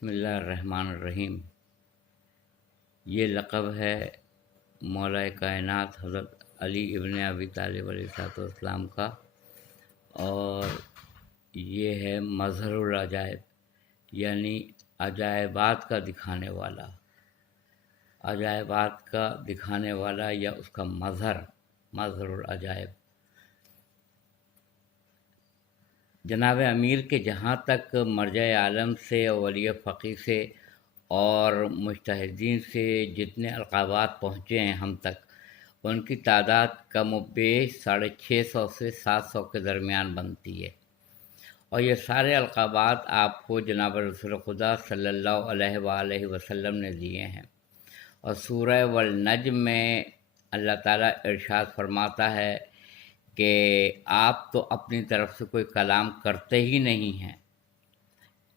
بسم اللہ الرحمن الرحیم۔ یہ لقب ہے مولا کائنات حضرت علی ابن ابی طالب علیہ السلام کا، اور یہ ہے مظہر العجائب، یعنی عجائبات کا دکھانے والا، عجائبات کا دکھانے والا یا اس کا مظہر العجائب۔ جناب امیر کے جہاں تک مرجع عالم سے اور ولی فقی سے اور مجتہدین سے جتنے القابات پہنچے ہیں ہم تک، ان کی تعداد کم و بیش 650 سے 700 کے درمیان بنتی ہے، اور یہ سارے القابات آپ کو جناب رسول خدا صلی اللہ علیہ وآلہ وسلم نے دیے ہیں۔ اور سورہ والنجم میں اللہ تعالیٰ ارشاد فرماتا ہے کہ آپ تو اپنی طرف سے کوئی کلام کرتے ہی نہیں ہیں،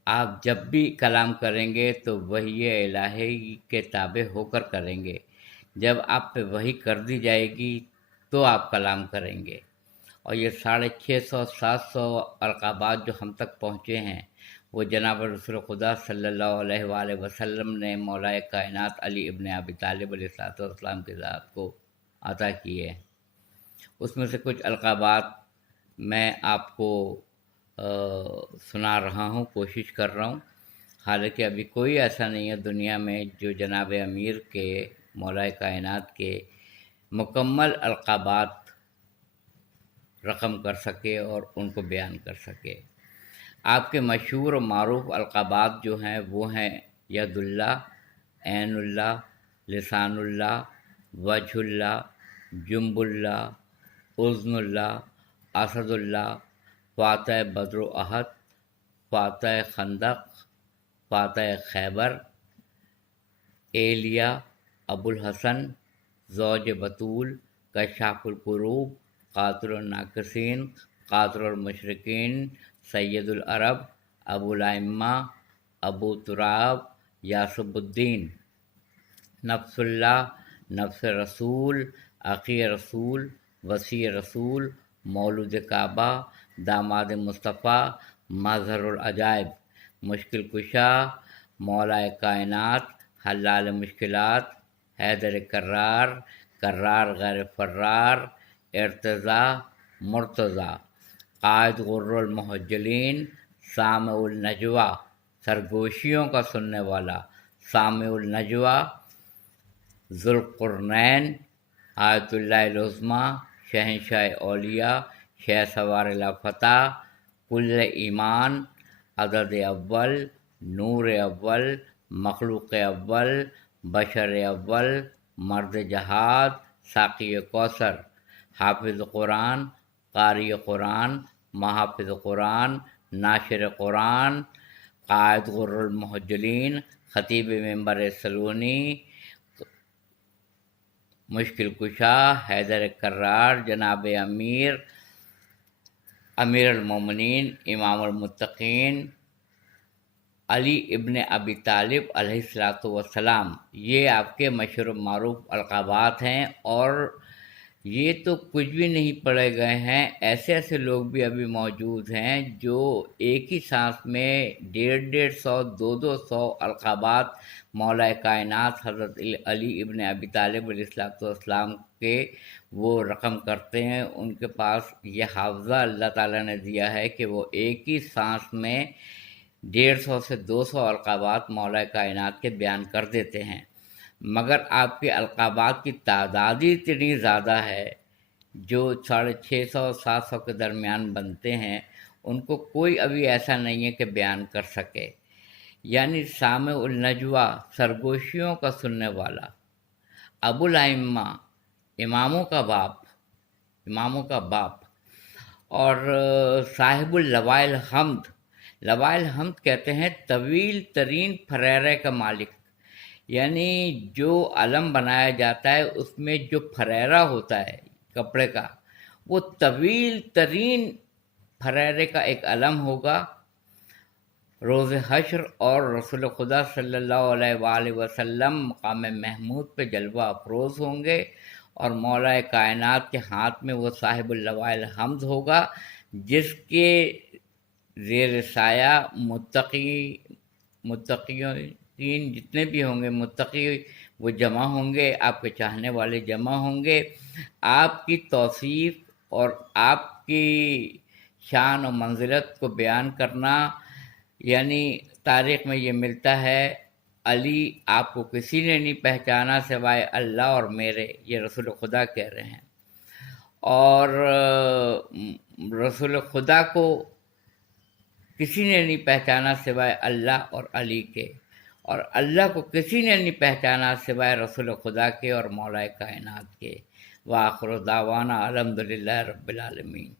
آپ جب بھی کلام کریں گے تو وحی الہی کے تابع ہو کر کریں گے، جب آپ پہ وحی کر دی جائے گی تو آپ کلام کریں گے۔ اور یہ 650-700 القابات جو ہم تک پہنچے ہیں وہ جناب رسول خدا صلی اللہ علیہ وآلہ وسلم نے مولا کائنات علی ابن ابی طالب علیہ السلام کی ذات کو عطا کیے۔ اس میں سے کچھ القابات میں آپ کو سنا رہا ہوں، کوشش کر رہا ہوں، حالانکہ ابھی کوئی ایسا نہیں ہے دنیا میں جو جناب امیر کے مولا کائنات کے مکمل القابات رقم کر سکے اور ان کو بیان کر سکے۔ آپ کے مشہور و معروف القابات جو ہیں وہ ہیں ید اللہ، عین اللہ، لسان اللہ، وجہ اللہ، جنب اللہ، اذن اللہ، اسد اللہ، فاتح بدر و احد، فاتح خندق، فاتح خیبر، ایلیا، ابو الحسن، زوج بطول، کشاف القروب، قاتل الناقصین، قاتل المشرکین، سید العرب، ابو الائمہ، ابو تراب، یاسب الدین، نفس اللہ، نفس رسول، عقی رسول، وسیع رسول، مولود کعبہ، داماد مصطفیٰ، مظہر العجائب، مشکل کشا، مولا کائنات، حلال مشکلات، حیدر کرار، کرار غیر فرار، ارتضا، مرتضی، قائد غر المحجلین، سامع النجوہ، سرگوشیوں کا سننے والا، سامع النجوہ، ذوالقرنین، آیت اللہ العظمیٰ، شہنشاہ اولیاء، شہ سوار لافتہ، کل ایمان، عدد اول، نور اول، مخلوق اول، بشر اول، مرد جہاد، ساقی کوثر، حافظ قرآن، قاری قرآن، محافظ قرآن، ناشر قرآن، قائد غر المحجلین، خطیب منبر سلونی، مشکل کشا، حیدر کرار، جناب امیر، امیر المومنین، امام المتقین، علی ابن ابی طالب علیہ السلام۔ یہ آپ کے مشہور و معروف القابات ہیں، اور یہ تو کچھ بھی نہیں پڑے گئے ہیں، ایسے ایسے لوگ بھی ابھی موجود ہیں جو ایک ہی سانس میں 150-150، 200 القابات مولا کائنات حضرت علی ابن ابی طالب علیہ السلام کے وہ رقم کرتے ہیں۔ ان کے پاس یہ حافظہ اللہ تعالیٰ نے دیا ہے کہ وہ ایک ہی سانس میں 150 سے 200 القابات مولا کائنات کے بیان کر دیتے ہیں، مگر آپ کے القابات کی تعداد ہی اتنی زیادہ ہے جو 650-700 کے درمیان بنتے ہیں، ان کو کوئی ابھی ایسا نہیں ہے کہ بیان کر سکے۔ یعنی سامع النجوہ، سرگوشیوں کا سننے والا، ابو الائمہ، اماموں کا باپ، اور صاحب اللوائل حمد، لوائل حمد کہتے ہیں طویل ترین پھریرے کا مالک، یعنی جو علم بنایا جاتا ہے اس میں جو پھریرا ہوتا ہے کپڑے کا، وہ طویل ترین پھریرے کا ایک علم ہوگا روز حشر، اور رسول خدا صلی اللہ علیہ وآلہ وسلم مقام محمود پہ جلوہ افروز ہوں گے، اور مولا کائنات کے ہاتھ میں وہ صاحب اللوائل حمد ہوگا، جس کے زیر سایہ متقی متقین جتنے بھی ہوں گے، متقی وہ جمع ہوں گے، آپ کے چاہنے والے جمع ہوں گے. آپ کی توصیف اور آپ کی شان و منزلت کو بیان کرنا، یعنی تاریخ میں یہ ملتا ہے، علی آپ کو کسی نے نہیں پہچانا سوائے اللہ اور میرے، یہ رسول خدا کہہ رہے ہیں. اور رسول خدا کو کسی نے نہیں پہچانا سوائے اللہ اور علی کے، اور اللہ کو کسی نے نہیں پہچانا سوائے رسول خدا کے اور مولا کائنات کے. وآخر دعوانا الحمدللہ رب العالمین.